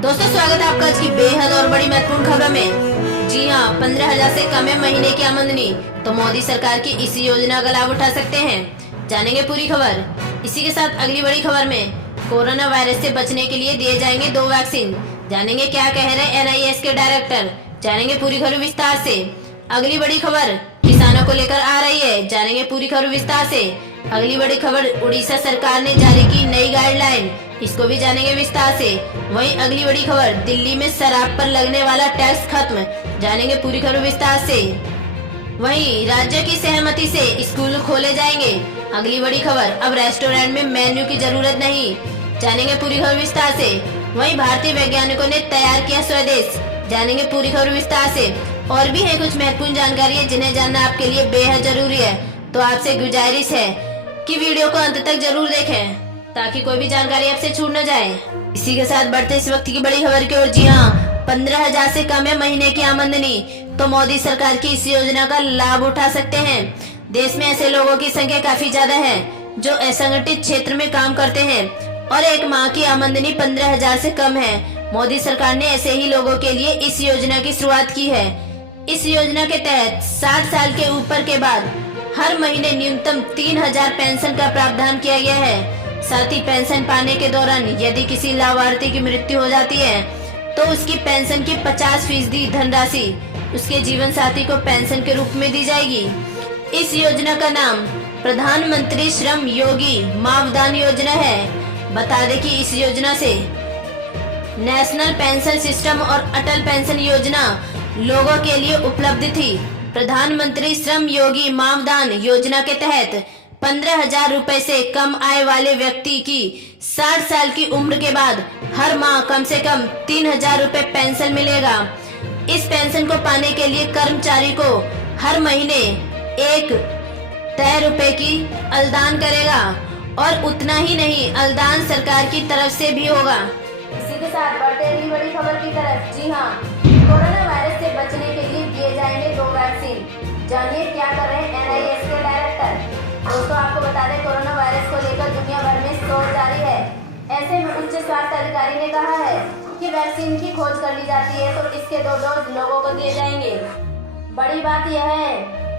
दोस्तों, स्वागत है आपका आज की बेहद और बड़ी महत्वपूर्ण खबर में। जी हाँ, 15,000 से कम है महीने की आमदनी, तो मोदी सरकार की इसी योजना का लाभ उठा सकते हैं। जानेंगे पूरी खबर। इसी के साथ अगली बड़ी खबर में कोरोना वायरस से बचने के लिए दिए जाएंगे 2 वैक्सीन। जानेंगे क्या कह रहे NIS के डायरेक्टर। जानेंगे पूरी खबर विस्तार से। अगली बड़ी खबर किसानों को लेकर आ रही है। जानेंगे पूरी खबर विस्तार से। अगली बड़ी खबर, उड़ीसा सरकार ने जारी की नई गाइडलाइन, इसको भी जानेंगे विस्तार से। वहीं अगली बड़ी खबर, दिल्ली में शराब पर लगने वाला टैक्स खत्म। जानेंगे पूरी खबर विस्तार से। वहीं राज्य की सहमति से स्कूल खोले जाएंगे। अगली बड़ी खबर, अब रेस्टोरेंट में मेन्यू की जरूरत नहीं। जानेंगे पूरी खबर विस्तार से। वहीं भारतीय वैज्ञानिकों ने तैयार किया स्वदेश। जानेंगे पूरी खबर विस्तार से। और भी है कुछ महत्वपूर्ण जानकारी जिन्हें जानना आपके लिए बेहद जरूरी है, तो आपसे गुजारिश है कि वीडियो को अंत तक जरूर देखें ताकि कोई भी जानकारी आपसे छूट न जाए। इसी के साथ बढ़ते इस वक्त की बड़ी खबर की ओर। जी हाँ, 15,000 से कम है महीने की आमदनी, तो मोदी सरकार की इस योजना का लाभ उठा सकते हैं। देश में ऐसे लोगों की संख्या काफी ज्यादा है जो असंगठित क्षेत्र में काम करते हैं और एक माह की आमदनी 15,000 से कम है। मोदी सरकार ने ऐसे ही लोगों के लिए इस योजना की शुरुआत की है। इस योजना के तहत 60 साल के ऊपर के बाद हर महीने न्यूनतम 3,000 पेंशन का प्रावधान किया गया है। साथ ही पेंशन पाने के दौरान यदि किसी लाभार्थी की मृत्यु हो जाती है तो उसकी पेंशन की 50% धनराशि उसके जीवन साथी को पेंशन के रूप में दी जाएगी। इस योजना का नाम प्रधानमंत्री श्रम योगी मानधन योजना है। बता दें कि इस योजना से नेशनल पेंशन सिस्टम और अटल पेंशन योजना लोगों के लिए उपलब्ध थी। प्रधानमंत्री श्रम योगी मानधन योजना के तहत 15,000 रुपए से कम आय वाले व्यक्ति की 60 साल की उम्र के बाद हर माह कम से कम 3,000 रुपए पेंशन मिलेगा। इस पेंशन को पाने के लिए कर्मचारी को हर महीने एक तय रुपए की अलदान करेगा और उतना ही नहीं, अलदान सरकार की तरफ से भी होगा। इसी के साथ बढ़ते अगली बड़ी खबर की तरफ। जी हाँ, कोरोना वायरस से बचने के लिए दिए जाएंगे 2 वैक्सीन। जानिए क्या कर रहे हैं NIS के डायरेक्टर। दोस्तों, आपको बता दें, कोरोना वायरस को लेकर दुनिया भर में शोध जारी है। ऐसे में उच्च स्वास्थ्य अधिकारी ने कहा है कि वैक्सीन की खोज कर ली जाती है तो इसके 2 डोज लोगों को दिए जाएंगे। बड़ी बात यह है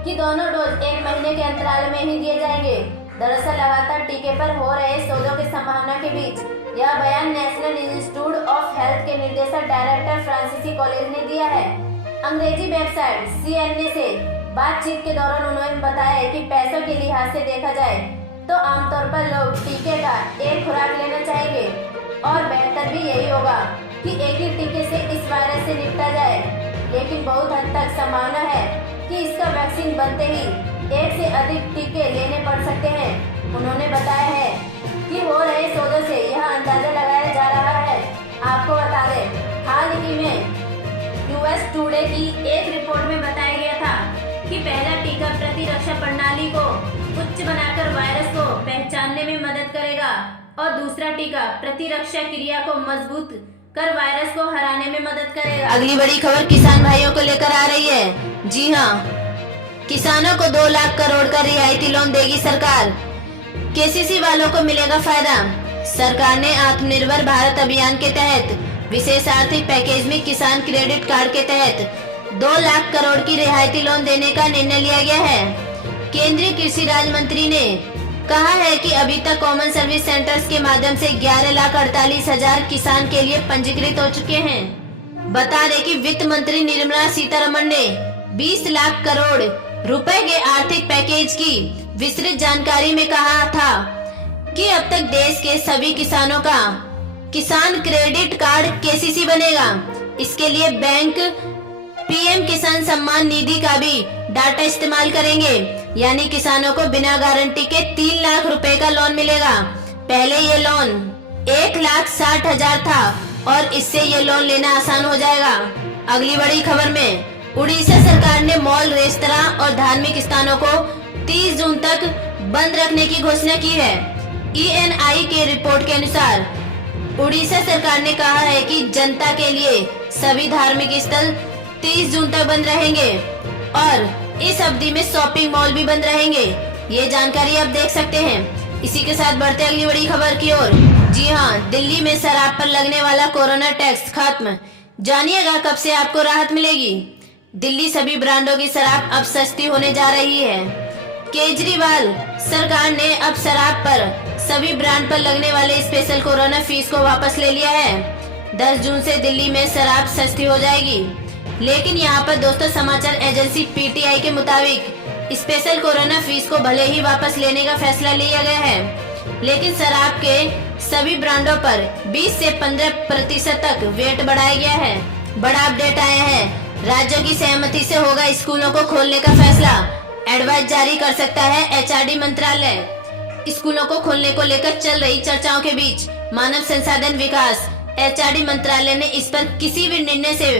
कि दोनों डोज 1 महीने के अंतराल में ही दिए जाएंगे। दरअसल लगातार टीके पर हो रहे शोधों की संभावना के बीच यह बयान नेशनल इंस्टीट्यूट ऑफ हेल्थ के निदेशक डायरेक्टर फ्रांसीसी कॉलेज ने दिया है। अंग्रेजी वेबसाइट CNN से बातचीत के दौरान उन्होंने बताया कि पैसों के लिहाज से देखा जाए तो आमतौर पर लोग टीके का एक खुराक लेना चाहेंगे और बेहतर भी यही होगा कि एक ही टीके से इस वायरस से निपटा जाए। लेकिन बहुत हद तक संभावना है कि इसका वैक्सीन बनते ही 1 से अधिक टीके लेने पड़ सकते हैं। उन्होंने बताया है कि हो रहे शोधों से यह अंदाजा लगाया जा रहा है। आपको बता दें, हाल ही में US टुडे की एक रिपोर्ट में बताया गया था कि पहला टीका प्रतिरक्षा प्रणाली को उच्च बनाकर वायरस को पहचानने में मदद करेगा और दूसरा टीका प्रतिरक्षा क्रिया को मजबूत कर वायरस को हराने में मदद करेगा। अगली बड़ी खबर किसान भाइयों को लेकर आ रही है। जी हाँ, किसानों को 2 लाख करोड़ का रियायती लोन देगी सरकार। KCC वालों को मिलेगा फायदा। सरकार ने आत्मनिर्भर भारत अभियान के तहत विशेष आर्थिक पैकेज में किसान क्रेडिट कार्ड के तहत 2 लाख करोड़ की रियायती लोन देने का निर्णय लिया गया है। केंद्रीय कृषि राज्य मंत्री ने कहा है कि अभी तक कॉमन सर्विस सेंटर्स के माध्यम से 11,48,000 किसान के लिए पंजीकृत हो चुके हैं। बता दें कि वित्त मंत्री निर्मला सीतारमण ने 20 लाख करोड़ रुपए के आर्थिक पैकेज की विस्तृत जानकारी में कहा था कि अब तक देश के सभी किसानों का किसान क्रेडिट कार्ड KCC बनेगा। इसके लिए बैंक PM किसान सम्मान निधि का भी डाटा इस्तेमाल करेंगे, यानी किसानों को बिना गारंटी के 3 लाख रुपए का लोन मिलेगा। पहले ये लोन 1,60,000 था और इससे ये लोन लेना आसान हो जाएगा। अगली बड़ी खबर में उड़ीसा सरकार ने मॉल, रेस्तरां और धार्मिक स्थानों को 30 जून तक बंद रखने की घोषणा की है। ENI के रिपोर्ट के अनुसार उड़ीसा सरकार ने कहा है कि जनता के लिए सभी धार्मिक स्थल 30 जून तक बंद रहेंगे और इस अवधि में शॉपिंग मॉल भी बंद रहेंगे। ये जानकारी आप देख सकते हैं। इसी के साथ बढ़ते अगली बड़ी खबर की ओर। जी हाँ, 15,000 से कम है महीने की आमदनी, तो मोदी सरकार की इस योजना का लाभ उठा सकते हैं। जानेंगे पूरी खबर विस्तार से। अगली बड़ी खबर, किसानों को 2 लाख करोड़ का रियायती लोन देगी सरकार। केंद्रीय कृषि राज्य मंत्री ने कहा है कि जनता के लिए सभी धार्मिक स्थल 30 जून तक बंद रहेंगे और इस अवधि में शॉपिंग मॉल भी बंद रहेंगे। ये जानकारी आप देख सकते हैं। इसी के साथ बढ़ते अगली बड़ी खबर की ओर। जी हाँ, दिल्ली में शराब पर लगने वाला कोरोना टैक्स खत्म। जानिएगा कब से आपको राहत मिलेगी। दिल्ली सभी ब्रांडों की शराब अब सस्ती होने जा रही है। केजरीवाल सरकार ने अब शराब पर सभी ब्रांड पर लगने वाले स्पेशल कोरोना फीस को वापस ले लिया है। 10 जून से दिल्ली में शराब सस्ती हो जाएगी। लेकिन यहाँ पर दोस्तों समाचार एजेंसी पीटीआई के मुताबिक स्पेशल कोरोना फीस को भले ही वापस लेने का फैसला लिया गया है, लेकिन शराब के सभी ब्रांडों पर 20 से 15% तक वेट बढ़ाया गया है। बड़ा अपडेट आया है, राज्यों की सहमति से होगा स्कूलों को खोलने का फैसला। एडवाइस जारी कर सकता है एचआरडी मंत्रालय। स्कूलों को खोलने को लेकर चल रही चर्चाओं के बीच मानव संसाधन विकास एचआरडी मंत्रालय ने इस पर किसी भी निर्णय से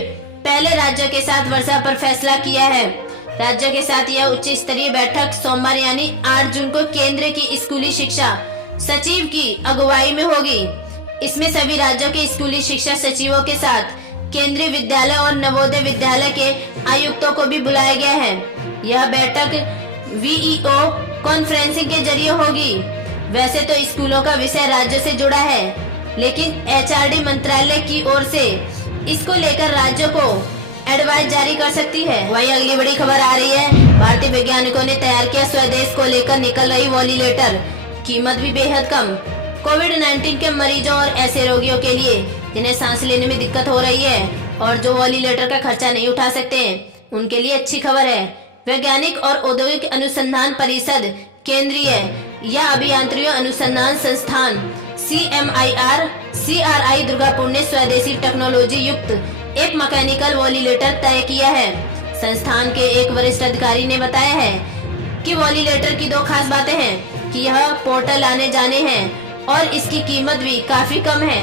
पहले राज्यों के साथ वर्षा पर फैसला किया है। राज्यों के साथ यह उच्च स्तरीय बैठक सोमवार यानी 8 जून को केंद्र की स्कूली शिक्षा सचिव की अगुवाई में होगी। इसमें सभी राज्यों के स्कूली शिक्षा सचिवों के साथ केंद्रीय विद्यालय और नवोदय विद्यालय के आयुक्तों को भी बुलाया गया है। यह बैठक वीईओ कॉन्फ्रेंसिंग के जरिए होगी। वैसे तो स्कूलों का विषय राज्य से जुड़ा है, लेकिन एचआरडी मंत्रालय की ओर से इसको लेकर राज्यों को एडवाइस जारी कर सकती है। वही अगली बड़ी खबर आ रही है, भारतीय वैज्ञानिकों ने तैयार किया स्वदेश को लेकर निकल रही वॉलीलेटर, कीमत भी बेहद कम। कोविड-19 के मरीजों और ऐसे रोगियों के लिए जिन्हें सांस लेने में दिक्कत हो रही है और जो वॉलीलेटर का खर्चा नहीं उठा सकते हैं, उनके लिए अच्छी खबर है। वैज्ञानिक और औद्योगिक अनुसंधान परिषद, केंद्रीय या अभियांत्रिकी अनुसंधान संस्थान CMIR-CRI दुर्गापुर ने स्वदेशी टेक्नोलॉजी युक्त एक मैकेनिकल वॉलीलेटर तय किया है। संस्थान के एक वरिष्ठ अधिकारी ने बताया है कि वॉलीलेटर की 2 खास बातें हैं कि यह पोर्टल आने जाने हैं और इसकी कीमत भी काफी कम है।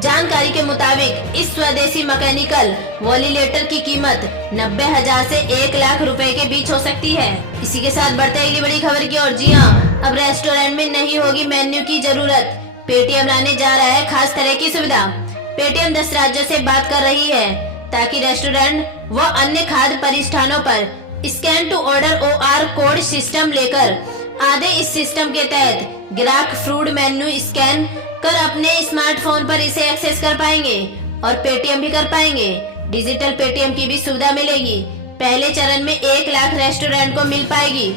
जानकारी के मुताबिक इस स्वदेशी मैकेनिकल वॉलीलेटर की कीमत 90,000 से 1 लाख रुपए के बीच हो सकती है। इसी के साथ बढ़ते अगली बड़ी खबर की ओर। जी हाँ, अब रेस्टोरेंट में नहीं होगी मेन्यू की जरूरत। पेटीएम लाने जा रहा है खास तरह की सुविधा। पेटीएम 10 राज्यों से बात कर रही है ताकि रेस्टोरेंट व अन्य खाद्य प्रतिष्ठानों पर scan to order OR code system लेकर आधे इस सिस्टम के तहत ग्राहक फूड मेन्यू स्कैन कर अपने स्मार्टफोन पर इसे एक्सेस कर पाएंगे और पेटीएम भी कर पाएंगे। डिजिटल पेटीएम की भी सुविधा मिलेगी। पहले चरण में 1 लाख रेस्टोरेंट को मिल पाएगी।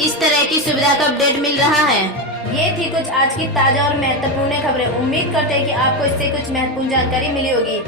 इस तरह की सुविधा का अपडेट मिल रहा है। ये थी कुछ आज की ताजा और महत्वपूर्ण खबरें। उम्मीद करते हैं कि आपको इससे कुछ महत्वपूर्ण जानकारी मिली होगी।